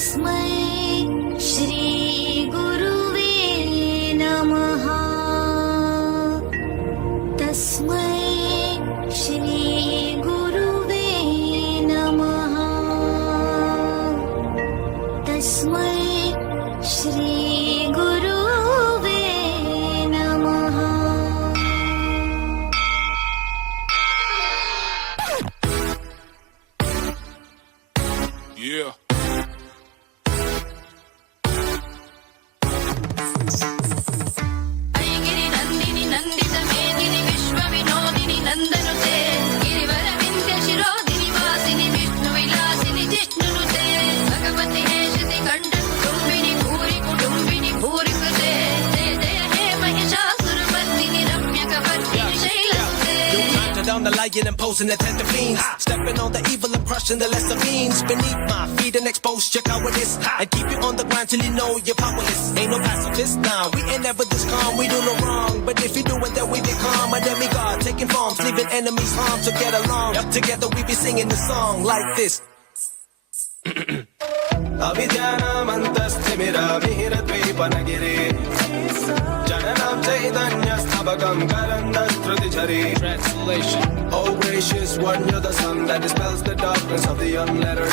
तस्मै श्री गुरुवे नमः तस्मै श्री गुरुवे नमः तस्मै श्री गुरुवे नमः Yeah. ऐगिरि नन्दिनि नन्दित मेदिनि विश्वविनोदिनि नन्दनुते गिरिवर विन्ध्य शिरोदिनि वासिनि विष्णुविलासिनि जिष्णुनुते भगवति हेशिति कण्ठ कुटुम्बिनि भूरि कुटुम्बिनि भूरि कृते जय जय हे Mahishasuramardini रम्यकपर्दिनि शैलस्ते Down the lion and posing the tender fiends. Stepping on the evil and crushing the lesser fiends. Beneath my feet and exposed your cowardice. And keep you on the ground till you know you're powerless. Ain't no pacifist, nah, we ain't never this calm. We do no wrong, but if you do it, then we become a demigod. Taking forms, leaving enemies harmed to get along. Together we be singing the song like this. Avidyanamantasthimiramihiratvipanagiri Jananam chaitanyasthabakam karandasthruti. Translation. Oh gracious one, you're the sun that dispels the darkness of the unlettered.